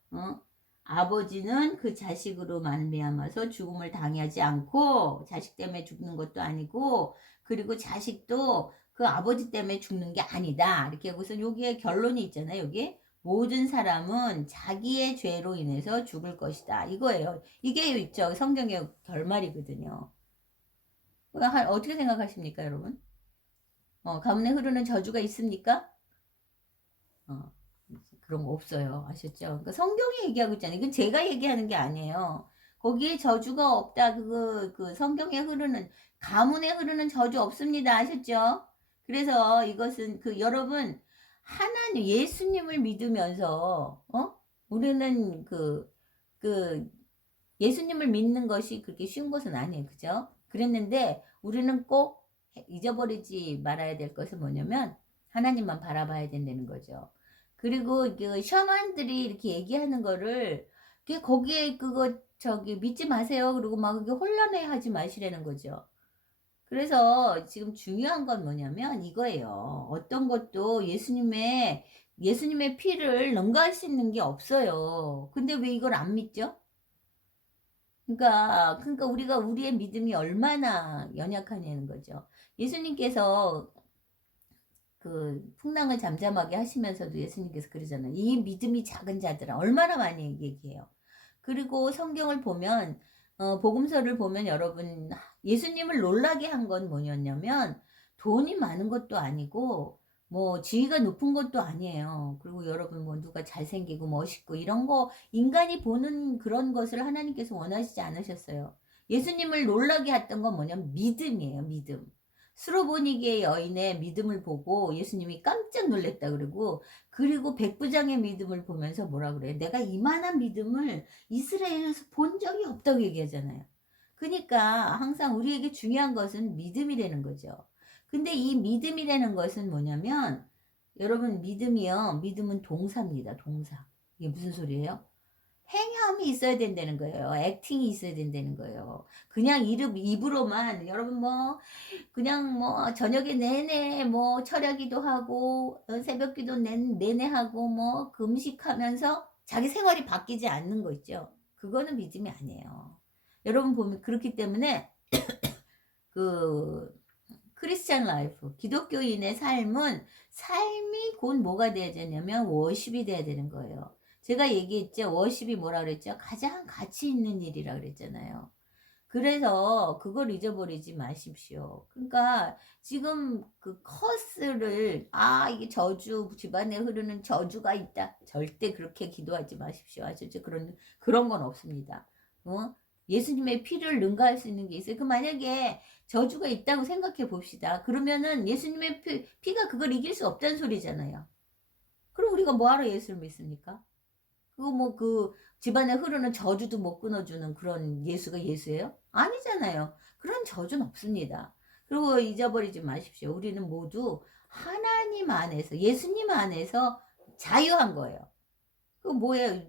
아버지는 그 자식으로 말미암아서 죽음을 당하지 않고 자식 때문에 죽는 것도 아니고 그리고 자식도 그 아버지 때문에 죽는 게 아니다. 이렇게 하고서 여기에 결론이 있잖아요. 여기 모든 사람은 자기의 죄로 인해서 죽을 것이다. 이거예요. 이게 있죠. 성경의 결말이거든요. 어떻게 생각하십니까, 여러분? 가문에 흐르는 저주가 있습니까? 그런 거 없어요. 아셨죠? 그러니까 성경이 얘기하고 있잖아요. 이건 제가 얘기하는 게 아니에요. 거기에 저주가 없다. 성경에 가문에 흐르는 저주 없습니다. 아셨죠? 그래서 이것은 여러분, 예수님을 믿으면서, 우리는 예수님을 믿는 것이 그렇게 쉬운 것은 아니에요. 그죠? 그랬는데, 우리는 꼭 잊어버리지 말아야 될 것은 뭐냐면, 하나님만 바라봐야 된다는 거죠. 그리고 셔먼들이 이렇게 얘기하는 거를 거기에 믿지 마세요. 그리고 막 그게 혼란해 하지 마시라는 거죠. 그래서 지금 중요한 건 뭐냐면 이거예요. 어떤 것도 예수님의 피를 능가할 수 있는 게 없어요. 근데 왜 이걸 안 믿죠? 그러니까 우리의 믿음이 얼마나 연약하냐는 거죠. 예수님께서 풍랑을 잠잠하게 하시면서도 예수님께서 그러잖아요. 이 믿음이 작은 자들아 얼마나 많이 얘기해요. 그리고 성경을 보면 복음서를 보면 여러분 예수님을 놀라게 한 건 뭐였냐면 돈이 많은 것도 아니고 뭐 지위가 높은 것도 아니에요. 그리고 여러분 뭐 누가 잘생기고 멋있고 이런 거 인간이 보는 그런 것을 하나님께서 원하시지 않으셨어요. 예수님을 놀라게 했던 건 뭐냐면 믿음이에요. 믿음. 수로보니게의 여인의 믿음을 보고 예수님이 깜짝 놀랐다 그리고 백부장의 믿음을 보면서 뭐라 그래요? 내가 이만한 믿음을 이스라엘에서 본 적이 없다고 얘기하잖아요. 그러니까 항상 우리에게 중요한 것은 믿음이라는 거죠. 근데 이 믿음이라는 것은 뭐냐면 여러분 믿음은 동사입니다. 동사. 이게 무슨 소리예요? 행함이 있어야 된다는 거예요. 액팅이 있어야 된다는 거예요. 그냥 입으로만 여러분 뭐 그냥 뭐 저녁에 내내 뭐 철야기도 하고 새벽기도 내내 하고 뭐 금식하면서 자기 생활이 바뀌지 않는 거 있죠. 그거는 믿음이 아니에요. 여러분 보면 그렇기 때문에 그 크리스찬 라이프 기독교인의 삶이 곧 뭐가 돼야 되냐면 워십이 돼야 되는 거예요. 제가 얘기했죠. 워십이 뭐라 그랬죠? 가장 가치 있는 일이라 그랬잖아요. 그래서 그걸 잊어버리지 마십시오. 그러니까 지금 그 커스를 이게 저주 집안에 흐르는 저주가 있다. 절대 그렇게 기도하지 마십시오. 아시죠? 그런 건 없습니다. 예수님의 피를 능가할 수 있는 게 있어요. 그 만약에 저주가 있다고 생각해 봅시다. 그러면은 예수님의 피가 그걸 이길 수 없다는 소리잖아요. 그럼 우리가 뭐하러 예수를 믿습니까? 그거 뭐 집안에 흐르는 저주도 못 끊어주는 그런 예수가 예수예요? 아니잖아요. 그런 저주는 없습니다. 그리고 잊어버리지 마십시오. 우리는 모두 하나님 안에서, 예수님 안에서 자유한 거예요. 그 뭐예요?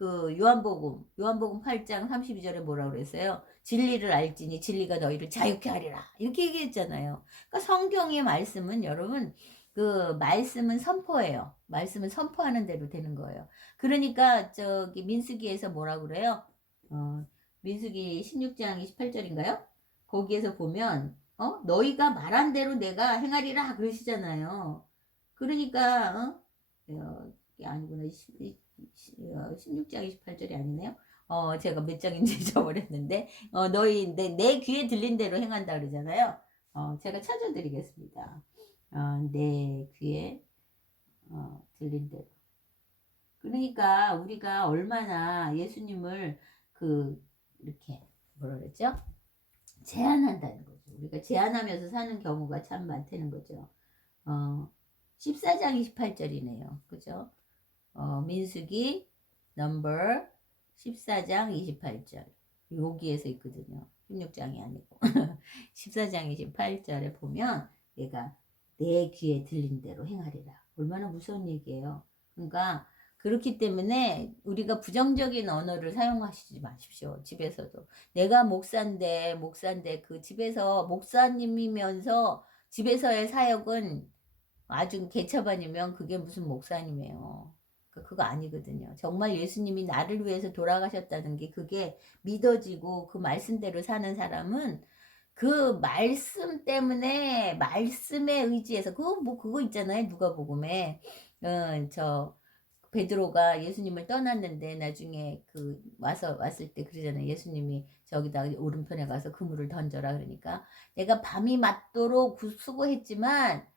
요한복음 8장 32절에 뭐라고 그랬어요? 진리를 알지니 진리가 너희를 자유케 하리라. 이렇게 얘기했잖아요. 그러니까 성경의 말씀은 여러분, 그 말씀은 선포예요. 말씀은 선포하는 대로 되는 거예요. 그러니까 민수기에서 뭐라고 그래요? 민수기 16장 28절인가요? 거기에서 보면 너희가 말한 대로 내가 행하리라 그러시잖아요. 그러니까 이게 아니구나. 16장 28절이 아니네요. 제가 몇 장인지 잊어버렸는데, 내 귀에 들린 대로 행한다 그러잖아요. 제가 찾아드리겠습니다. 내 귀에, 들린 대로. 그러니까 우리가 얼마나 예수님을 이렇게, 뭐라 그랬죠? 제한한다는 거죠. 우리가 제한하면서 사는 경우가 참 많다는 거죠. 14장 28절이네요. 그죠? 민수기 넘버 14장 28절 여기에서 있거든요. 16장이 아니고 14장 28절에 보면 얘가 내 귀에 들린 대로 행하리라. 얼마나 무서운 얘기예요. 그러니까 그렇기 때문에 우리가 부정적인 언어를 사용하시지 마십시오. 집에서도 내가 목사인데 그 집에서 목사님이면서 집에서의 사역은 아주 개차반이면 그게 무슨 목사님이에요. 그거 아니거든요. 정말 예수님이 나를 위해서 돌아가셨다는 게 그게 믿어지고 그 말씀대로 사는 사람은 그 말씀 때문에 말씀에 의지해서 그거 있잖아요. 누가복음에 베드로가 예수님을 떠났는데 나중에 왔을 때 그러잖아요. 예수님이 저기다 오른편에 가서 그물을 던져라 그러니까 내가 밤이 맞도록 수고했지만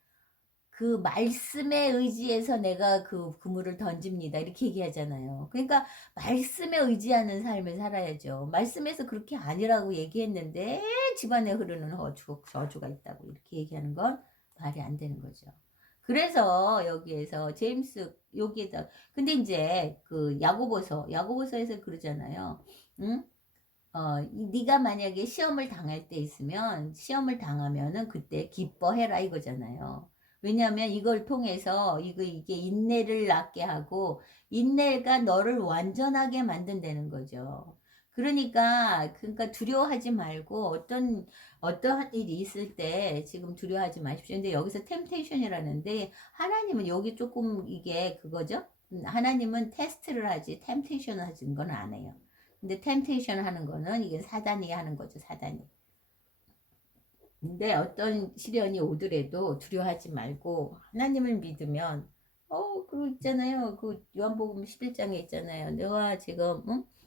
그 말씀에 의지해서 내가 그 그물을 던집니다. 이렇게 얘기하잖아요. 그러니까 말씀에 의지하는 삶을 살아야죠. 말씀에서 그렇게 아니라고 얘기했는데 집안에 흐르는 저주가 있다고 이렇게 얘기하는 건 말이 안 되는 거죠. 그래서 여기에서 여기에다 근데 이제 야고보서에서 그러잖아요. 응? 네가 만약에 시험을 당할 때 있으면 시험을 당하면은 그때 기뻐해라 이거잖아요. 왜냐하면 이걸 통해서 이게 인내를 낳게 하고 인내가 너를 완전하게 만든다는 거죠. 그러니까 두려워하지 말고 어떠한 일이 있을 때 지금 두려워하지 마십시오. 근데 여기서 템테이션이라는데 하나님은 여기 조금 이게 그거죠. 하나님은 테스트를 하지 템테이션을 하는 건 안 해요. 근데 템테이션 하는 거는 이게 사단이 하는 거죠. 사단이. 근데 어떤 시련이 오더라도 두려워하지 말고 하나님을 믿으면 그거 있잖아요. 그 요한복음 11장에 있잖아요. 너와 지금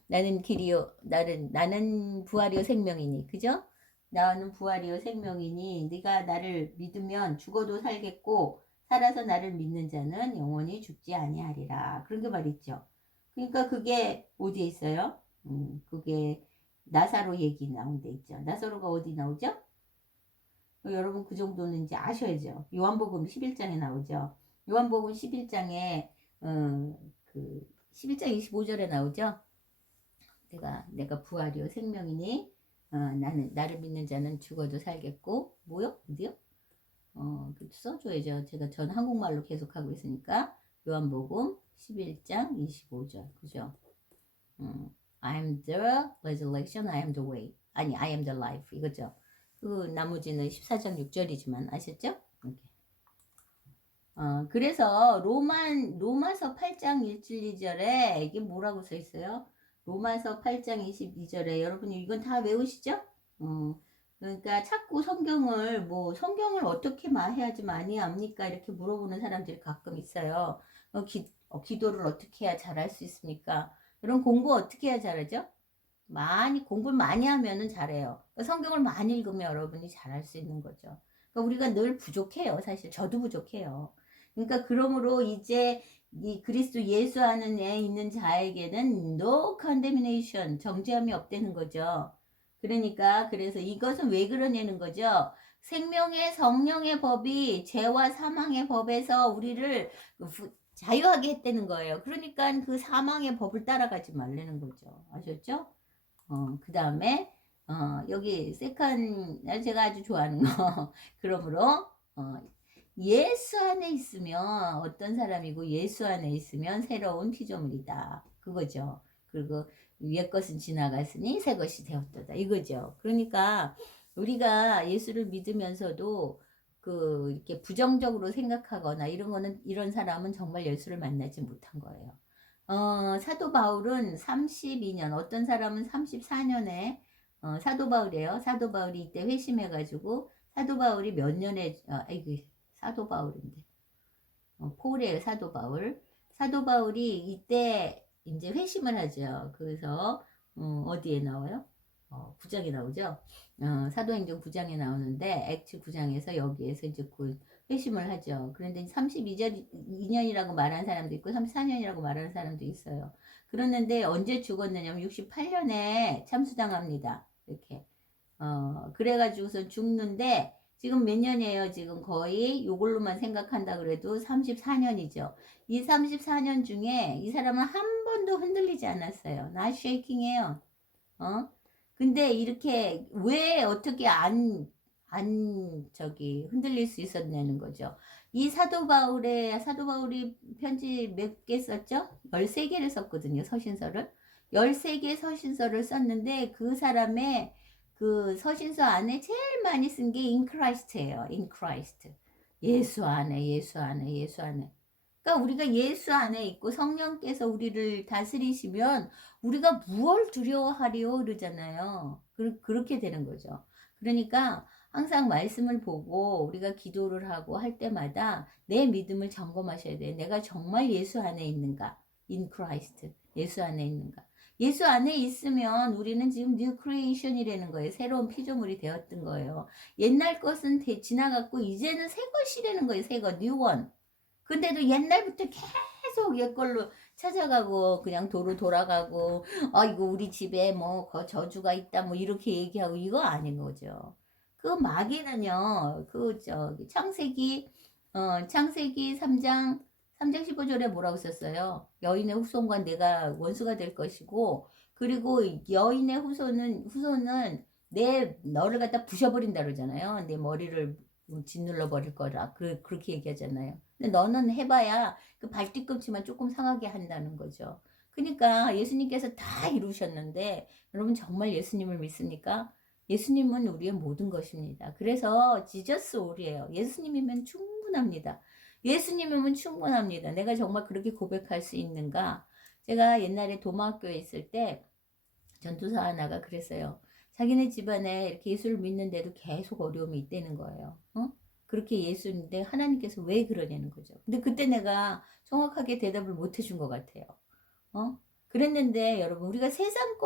나는 길이요 나는 부활이요 생명이니 그죠? 나는 부활이요 생명이니 네가 나를 믿으면 죽어도 살겠고 살아서 나를 믿는 자는 영원히 죽지 아니하리라. 그런 게 말있죠. 그러니까 그게 어디에 있어요? 그게 나사로 얘기 나온 데 있죠. 나사로가 어디 나오죠? 여러분 그 정도는 이제 아셔야죠. 요한복음 11장에 나오죠. 요한복음 11장에 그 11장 25절에 나오죠. 내가 부활이요 생명이니 나를 믿는 자는 죽어도 살겠고 뭐요? 어디요? 써줘야죠. 전 한국말로 계속 하고 있으니까 요한복음 11장 25절 그죠? I am the resurrection, I am the way. 아니, I am the life. 이거죠. 그 나머지는 14장 6절이지만 아셨죠? 이렇게. 그래서 로마서 8장 1절 2절에 이게 뭐라고 써 있어요? 로마서 8장 22절에 여러분이 이건 다 외우시죠? 그러니까 자꾸 성경을 어떻게 해야지 많이 압니까? 이렇게 물어보는 사람들이 가끔 있어요. 기도를 어떻게 해야 잘할 수 있습니까? 이런 공부 어떻게 해야 잘하죠? 공부를 많이 하면은 잘해요. 그러니까 성경을 많이 읽으면 여러분이 잘할 수 있는 거죠. 그러니까 우리가 늘 부족해요. 사실 저도 부족해요. 그러니까 그러므로 이제 이 그리스도 예수 안에 있는 자에게는 no condemnation, 정죄함이 없다는 거죠. 그러니까 그래서 이것은 왜 그러냐는 거죠. 생명의 성령의 법이 죄와 사망의 법에서 우리를 자유하게 했다는 거예요. 그러니까 그 사망의 법을 따라가지 말라는 거죠. 아셨죠? 그 다음에 여기 제가 아주 좋아하는 거 그러므로 예수 안에 있으면 어떤 사람이고 예수 안에 있으면 새로운 피조물이다. 그거죠. 그리고 옛 것은 지나갔으니 새 것이 되었다. 이거죠. 그러니까 우리가 예수를 믿으면서도 이렇게 부정적으로 생각하거나 이런 사람은 정말 예수를 만나지 못한 거예요. 사도 바울은 32년, 어떤 사람은 34년에 사도 바울이에요. 사도 바울이 이때 회심해가지고 사도 바울이 몇 년에 사도 바울인데 폴이에요. 사도 바울. 사도 바울이 이때 이제 회심을 하죠. 그래서 어디에 나와요? 9장에 나오죠. 사도행전 9장에 나오는데 액츠 9장에서 여기에서 이제 회심을 하죠. 그런데 32년이라고 말하는 사람도 있고 34년이라고 말하는 사람도 있어요. 그러는데 언제 죽었느냐면 68년에 참수당합니다. 이렇게. 그래가지고서 죽는데 지금 몇 년이에요? 지금 거의 요걸로만 생각한다 그래도 34년이죠. 이 34년 중에 이 사람은 한 번도 흔들리지 않았어요. not shaking해요. 근데 이렇게 왜 어떻게 흔들릴 수 있었냐는 거죠. 이 사도 바울이 편지 몇 개 썼죠? 13개를 썼거든요, 서신서를. 13개 서신서를 썼는데 그 사람의 그 서신서 안에 제일 많이 쓴 게 in Christ예요. in Christ. 예수 안에, 예수 안에, 예수 안에. 그러니까 우리가 예수 안에 있고 성령께서 우리를 다스리시면 우리가 무엇을 두려워하리요 그러잖아요. 그렇게 되는 거죠. 그러니까 항상 말씀을 보고 우리가 기도를 하고 할 때마다 내 믿음을 점검하셔야 돼. 내가 정말 예수 안에 있는가? in Christ. 예수 안에 있는가? 예수 안에 있으면 우리는 지금 new creation이라는 거예요. 새로운 피조물이 되었던 거예요. 옛날 것은 지나갔고 이제는 새 것이라는 거예요. 새 것, new one. 근데도 옛날부터 계속 옛걸로 찾아가고 그냥 도로 돌아가고 이거 우리 집에 뭐 저주가 있다 뭐 이렇게 얘기하고 이거 아닌 거죠. 그 마귀는요. 창세기 3장 15절에 뭐라고 썼어요? 여인의 후손과 내가 원수가 될 것이고 그리고 여인의 후손은 너를 갖다 부셔버린다 그러잖아요. 내 머리를 짓눌러 버릴 거라 그렇게 얘기하잖아요. 근데 너는 해봐야 그 발뒤꿈치만 조금 상하게 한다는 거죠. 그러니까 예수님께서 다 이루셨는데 여러분 정말 예수님을 믿습니까? 예수님은 우리의 모든 것입니다. 그래서 지저스 올이에요. 예수님이면 충분합니다. 예수님이면 충분합니다. 내가 정말 그렇게 고백할 수 있는가? 제가 옛날에 도마학교에 있을 때 전도사 하나가 그랬어요. 자기네 집안에 이렇게 예수를 믿는데도 계속 어려움이 있다는 거예요. 그렇게 예수인데 하나님께서 왜 그러냐는 거죠. 근데 그때 내가 정확하게 대답을 못 해준 것 같아요. 그랬는데 여러분 우리가 세상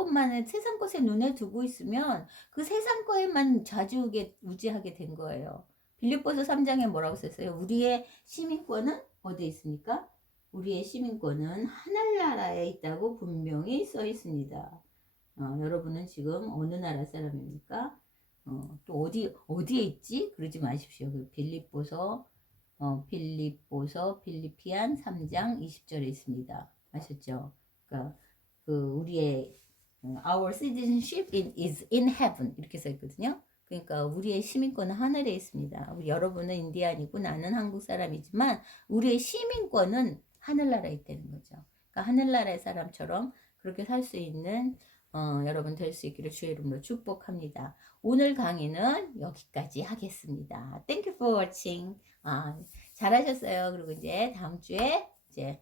것에 눈에 두고 있으면 그 세상 거에만 좌지우지하게 된 거예요. 빌립보서 3장에 뭐라고 썼어요? 우리의 시민권은 어디에 있습니까? 우리의 시민권은 하늘나라에 있다고 분명히 써 있습니다. 여러분은 지금 어느 나라 사람입니까? 또 어디에 있지? 그러지 마십시오. 빌립비안 3장 20절에 있습니다. 아셨죠? 그러니까 우리의 our citizenship is in heaven 이렇게 써 있거든요. 그러니까 우리의 시민권은 하늘에 있습니다. 여러분은 인디안이고 나는 한국 사람이지만 우리의 시민권은 하늘나라에 있다는 거죠. 그러니까 하늘나라의 사람처럼 그렇게 살 수 있는 여러분 될 수 있기를 주의 이름으로 축복합니다. 오늘 강의는 여기까지 하겠습니다. Thank you for watching. 잘하셨어요. 그리고 이제 다음 주에 이제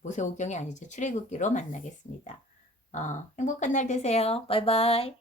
모세오경이 아니죠. 출애굽기로 만나겠습니다. 행복한 날 되세요. 바이바이.